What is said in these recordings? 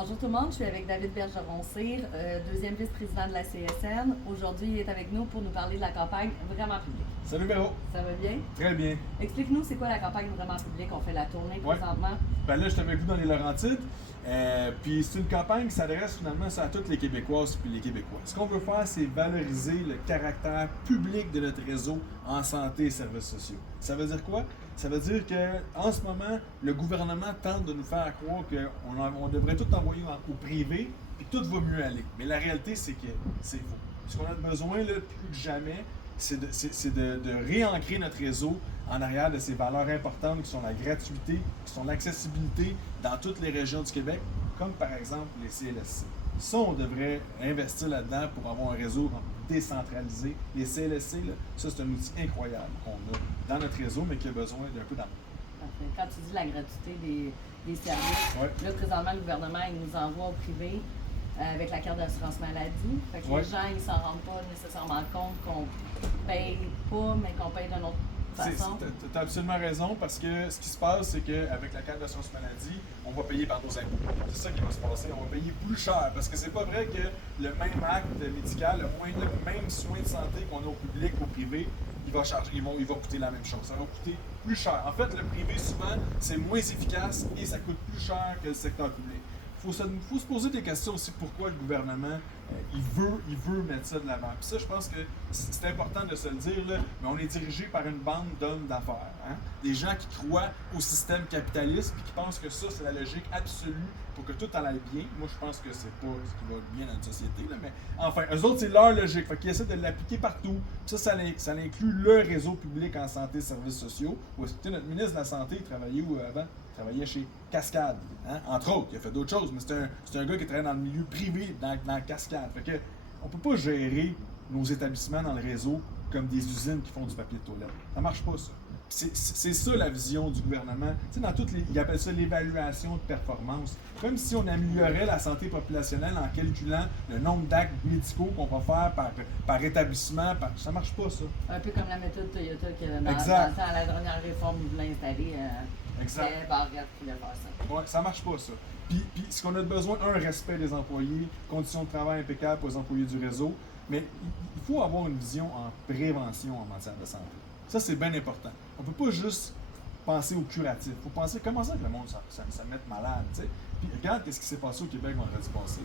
Bonjour tout le monde, je suis avec David Bergeron-Cyr, deuxième vice-président de la CSN. Aujourd'hui, il est avec nous pour nous parler de la campagne Vraiment Public. Salut Véro. Ça va bien? Très bien. Explique-nous, c'est quoi la campagne Vraiment Public? On fait la tournée présentement. Ben là, je suis avec vous dans les Laurentides. Puis c'est une campagne qui s'adresse finalement à toutes les Québécoises et les Québécois. Ce qu'on veut faire, c'est valoriser le caractère public de notre réseau en santé et services sociaux. Ça veut dire quoi? Ça veut dire qu'en ce moment, le gouvernement tente de nous faire croire qu'on devrait tout envoyer au privé et que tout va mieux aller. Mais la réalité, c'est que c'est faux. Ce qu'on a besoin là, plus que jamais, c'est de réancrer notre réseau en arrière de ces valeurs importantes qui sont la gratuité, qui sont l'accessibilité dans toutes les régions du Québec, comme par exemple les CLSC. Ça, on devrait investir là-dedans pour avoir un réseau décentralisé. Les CLSC, là, ça, c'est un outil incroyable qu'on a dans notre réseau, mais qui a besoin d'un peu d'amour. Quand tu dis la gratuité des services, là, présentement, le gouvernement, il nous envoie au privé avec la carte d'assurance maladie. Fait que les gens, ils s'en rendent pas nécessairement compte qu'on paye pas, mais qu'on paye d'une autre façon. Tu as absolument raison, parce que ce qui se passe, c'est qu'avec la carte d'assurance maladie, on va payer par nos impôts. C'est ça qui va se passer. On va payer plus cher, parce que c'est pas vrai que le même acte médical, le même soin de santé qu'on a au public, au privé, il va coûter la même chose. Ça va coûter plus cher. En fait, le privé, souvent, c'est moins efficace et ça coûte plus cher que le secteur public. Il faut se poser des questions aussi pourquoi le gouvernement il veut mettre ça de l'avant. Puis ça, je pense que c'est important de se le dire, là, mais on est dirigé par une bande d'hommes d'affaires. Hein? Des gens qui croient au système capitaliste et qui pensent que ça, c'est la logique absolue pour que tout aille bien. Moi, je pense que c'est pas ce qui va bien dans notre société, là, mais enfin, eux autres, c'est leur logique. Fait qu'ils essaient de l'appliquer partout. Puis ça inclut le réseau public en santé et services sociaux. Notre ministre de la Santé, il travaillait où avant? Il travaillait chez Cascade, hein? Entre autres. Il a fait d'autres choses, mais c'est un gars qui travaille dans le milieu privé, dans Cascade. Fait que, on peut pas gérer nos établissements dans le réseau comme des usines qui font du papier de toilette. Ça marche pas, ça. C'est ça la vision du gouvernement. Tu sais, ils appellent ça l'évaluation de performance. Comme si on améliorait la santé populationnelle en calculant le nombre d'actes médicaux qu'on va faire par établissement. Ça marche pas, ça. Un peu comme la méthode Toyota que dans la dernière réforme, ils voulaient installer. C'était Barrette qui voulait faire ça. Ouais, ça marche pas, ça. Puis ce qu'on a besoin, respect des employés, conditions de travail impeccables pour les employés du réseau, mais il faut avoir une vision en prévention en matière de santé. Ça, c'est bien important. On peut pas juste penser au curatif. Il faut penser comment ça que le monde se mette malade. T'sais. Puis regarde ce qui s'est passé au Québec vendredi passé.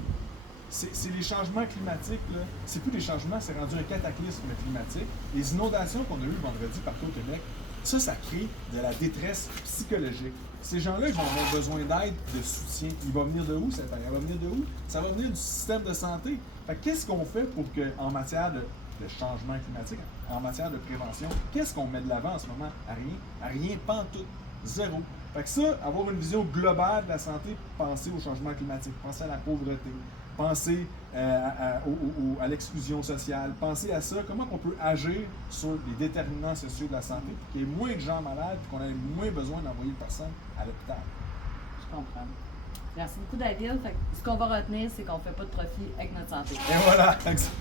C'est les changements climatiques, là. C'est plus des changements, c'est rendu un cataclysme climatique. Les inondations qu'on a eues vendredi partout au Québec, ça crée de la détresse psychologique. Ces gens-là, ils vont avoir besoin d'aide, de soutien. Il va venir de où, cette aide? Il va venir de où? Ça va venir du système de santé. Fait qu'est-ce qu'on fait pour que, en matière de changement climatique, en matière de prévention, qu'est-ce qu'on met de l'avant en ce moment? À rien. À rien, pantoute. Zéro. Fait que ça, avoir une vision globale de la santé, penser au changement climatique, penser à la pauvreté, penser à l'exclusion sociale, penser à ça, comment on peut agir sur les déterminants sociaux de la santé pour qu'il y ait moins de gens malades et qu'on ait moins besoin d'envoyer une personne à l'hôpital. Je comprends. Merci beaucoup, David. Fait que ce qu'on va retenir, c'est qu'on ne fait pas de profit avec notre santé. Et voilà, exact.